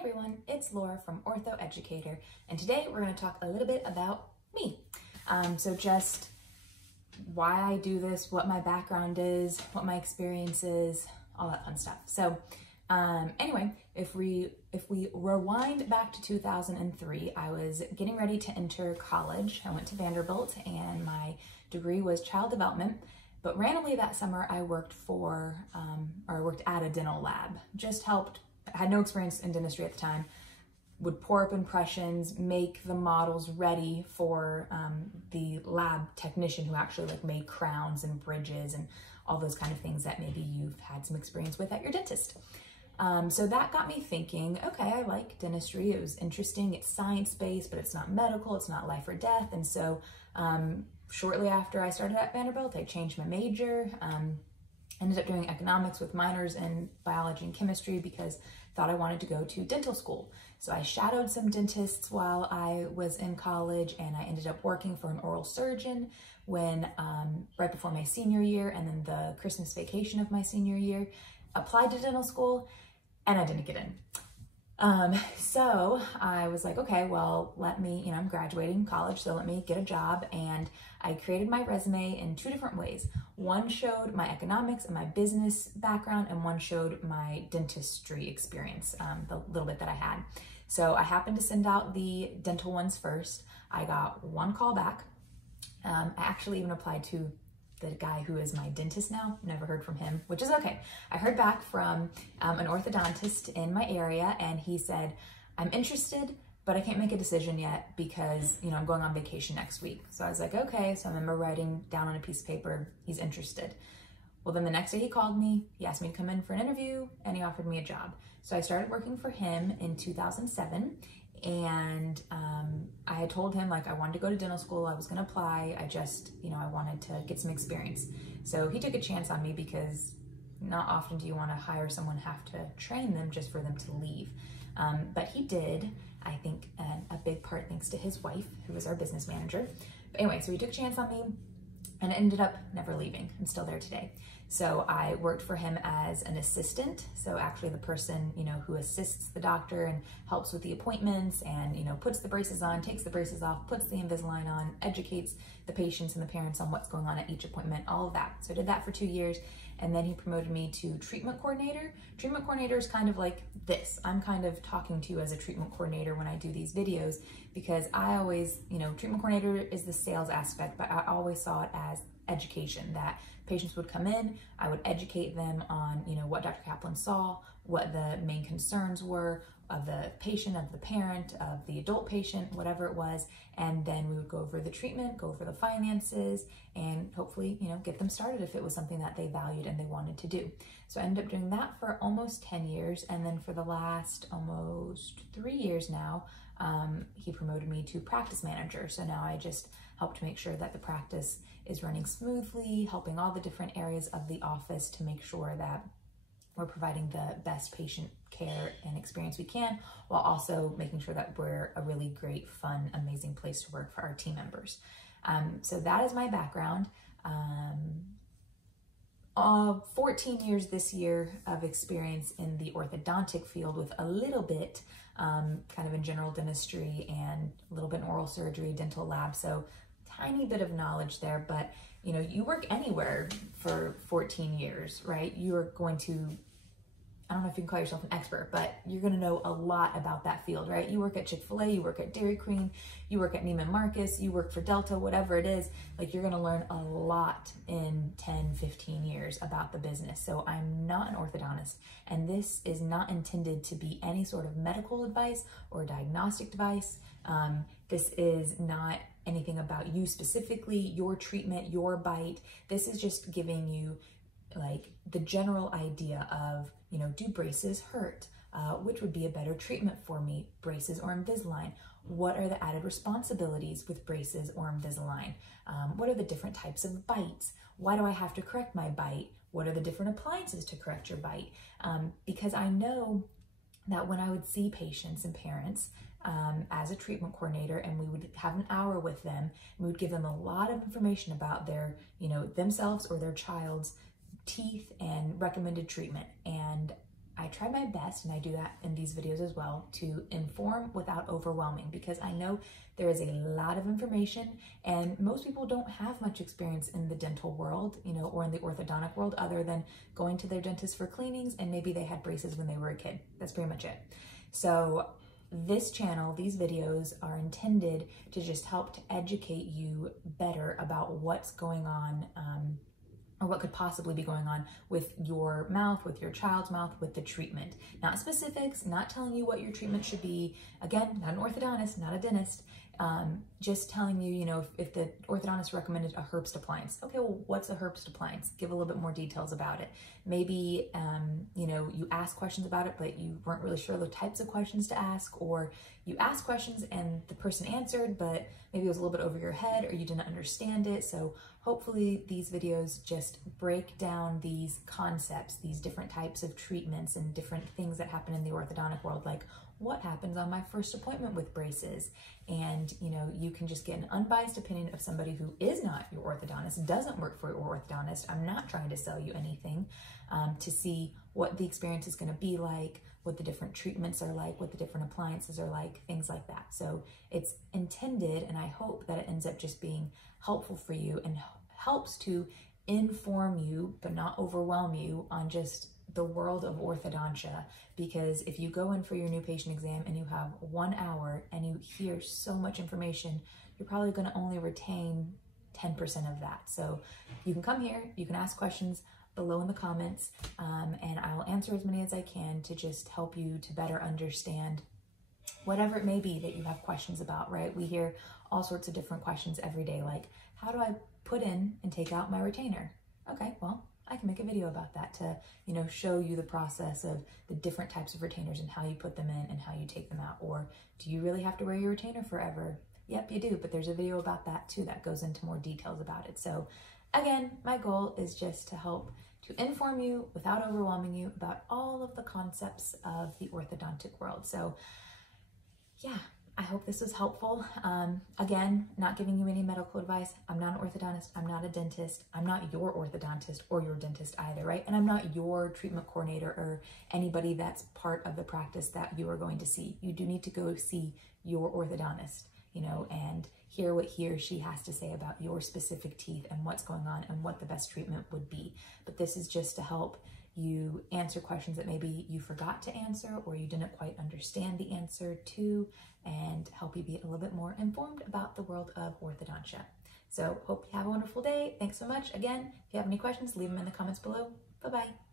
everyone, it's Laura from Ortho Educator, and today we're going to talk a little bit about me. So just why I do this, what my background is, what my experience is, all that fun stuff. So anyway, if we rewind back to 2003, I was getting ready to enter college. I went to Vanderbilt and my degree was child development. But randomly that summer I worked at a dental lab. Had no experience in dentistry at the time, would pour up impressions, make the models ready for the lab technician who actually made crowns and bridges and all those kind of things that maybe you've had some experience with at your dentist. So that got me thinking, okay, I like dentistry. It was interesting. It's science-based, but it's not medical. It's not life or death. And so shortly after I started at Vanderbilt, I changed my major. Ended up doing economics with minors in biology and chemistry because I thought I wanted to go to dental school. So I shadowed some dentists while I was in college, and I ended up working for an oral surgeon when right before my senior year, and then the Christmas vacation of my senior year, applied to dental school, and I didn't get in. So I was like, okay, well, I'm graduating college, so let me get a job. And I created my resume in two different ways. One showed my economics and my business background, and one showed my dentistry experience, the little bit that I had. So I happened to send out the dental ones first. I got one call back. I actually even applied to the guy who is my dentist now. Never heard from him, which is okay. I heard back from an orthodontist in my area, and he said, I'm interested, but I can't make a decision yet because, I'm going on vacation next week. So I was like, okay. So I remember writing down on a piece of paper, he's interested. Well, then the next day he called me, he asked me to come in for an interview, and he offered me a job. So I started working for him in 2007. And I had told him I wanted to go to dental school. I was going to apply. I just, I wanted to get some experience. So he took a chance on me because not often do you want to hire someone, have to train them just for them to leave. But he did, I think, a big part thanks to his wife, who was our business manager. But anyway, so he took a chance on me and ended up never leaving. I'm still there today. So I worked for him as an assistant. So actually the person, who assists the doctor and helps with the appointments and, puts the braces on, takes the braces off, puts the Invisalign on, educates the patients and the parents on what's going on at each appointment, all of that. So I did that for 2 years. And then he promoted me to treatment coordinator. Treatment coordinator is kind of like this. I'm kind of talking to you as a treatment coordinator when I do these videos, because I always, treatment coordinator is the sales aspect, but I always saw it as education, that patients would come in, I would educate them on, what Dr. Kaplan saw, what the main concerns were of the patient, of the parent, of the adult patient, whatever it was. And then we would go over the treatment, go over the finances, and hopefully, get them started if it was something that they valued and they wanted to do. So I ended up doing that for almost 10 years. And then for the last almost 3 years now, he promoted me to practice manager. So now I just help to make sure that the practice is running smoothly, helping all the different areas of the office to make sure that we're providing the best patient care and experience we can, while also making sure that we're a really great, fun, amazing place to work for our team members. So that is my background. 14 years this year of experience in the orthodontic field, with a little bit kind of in general dentistry and a little bit in oral surgery, dental lab. So tiny bit of knowledge there, but you work anywhere for 14 years, right? You are going to, I don't know if you can call yourself an expert, but you're going to know a lot about that field, right? You work at Chick-fil-A, you work at Dairy Queen, you work at Neiman Marcus, you work for Delta, whatever it is, you're going to learn a lot in 10, 15 years about the business. So I'm not an orthodontist, and this is not intended to be any sort of medical advice or diagnostic advice. This is not anything about you specifically, your treatment, your bite. This is just giving you the general idea of, do braces hurt? Which would be a better treatment for me, braces or Invisalign? What are the added responsibilities with braces or Invisalign? What are the different types of bites? Why do I have to correct my bite? What are the different appliances to correct your bite? Because I know that when I would see patients and parents as a treatment coordinator, and we would have an hour with them, and we would give them a lot of information about their, themselves or their child's teeth and recommended treatment. And I try my best, and I do that in these videos as well, to inform without overwhelming, because I know there is a lot of information and most people don't have much experience in the dental world, you know, or in the orthodontic world, other than going to their dentist for cleanings and maybe they had braces when they were a kid. That's pretty much it. So this channel, these videos are intended to just help to educate you better about what's going on, or what could possibly be going on with your mouth, with your child's mouth, with the treatment. Not specifics, not telling you what your treatment should be. Again, not an orthodontist, not a dentist. Just telling you, you know, if the orthodontist recommended a Herbst appliance. Okay, well, what's a Herbst appliance? Give a little bit more details about it. Maybe, you know, you ask questions about it, but you weren't really sure the types of questions to ask, or you asked questions and the person answered, but maybe it was a little bit over your head or you didn't understand it. So hopefully these videos just break down these concepts, these different types of treatments and different things that happen in the orthodontic world, like what happens on my first appointment with braces. And, you know, you can just get an unbiased opinion of somebody who is not your orthodontist, doesn't work for your orthodontist. I'm not trying to sell you anything, to see what the experience is going to be like, what the different treatments are like, what the different appliances are like, things like that. So it's intended, and I hope that it ends up just being helpful for you and helps to inform you, but not overwhelm you on just the world of orthodontia. Because if you go in for your new patient exam and you have 1 hour and you hear so much information, you're probably going to only retain 10% of that. So you can come here, you can ask questions below in the comments, and I'll answer as many as I can to just help you to better understand whatever it may be that you have questions about, right? We hear all sorts of different questions every day, like, how do I put in and take out my retainer? Okay, well, I can make a video about that to, you know, show you the process of the different types of retainers and how you put them in and how you take them out. Or do you really have to wear your retainer forever? Yep, you do, but there's a video about that too that goes into more details about it. So again, my goal is just to help to inform you without overwhelming you about all of the concepts of the orthodontic world. So yeah, I hope this was helpful. Again, not giving you any medical advice. I'm not an orthodontist. I'm not a dentist. I'm not your orthodontist or your dentist either, right? And I'm not your treatment coordinator or anybody that's part of the practice that you are going to see. You do need to go see your orthodontist, you know, and hear what he or she has to say about your specific teeth and what's going on and what the best treatment would be. But this is just to help you answer questions that maybe you forgot to answer or you didn't quite understand the answer to, and help you be a little bit more informed about the world of orthodontia. So hope you have a wonderful day. Thanks so much. Again, if you have any questions, leave them in the comments below. Bye-bye.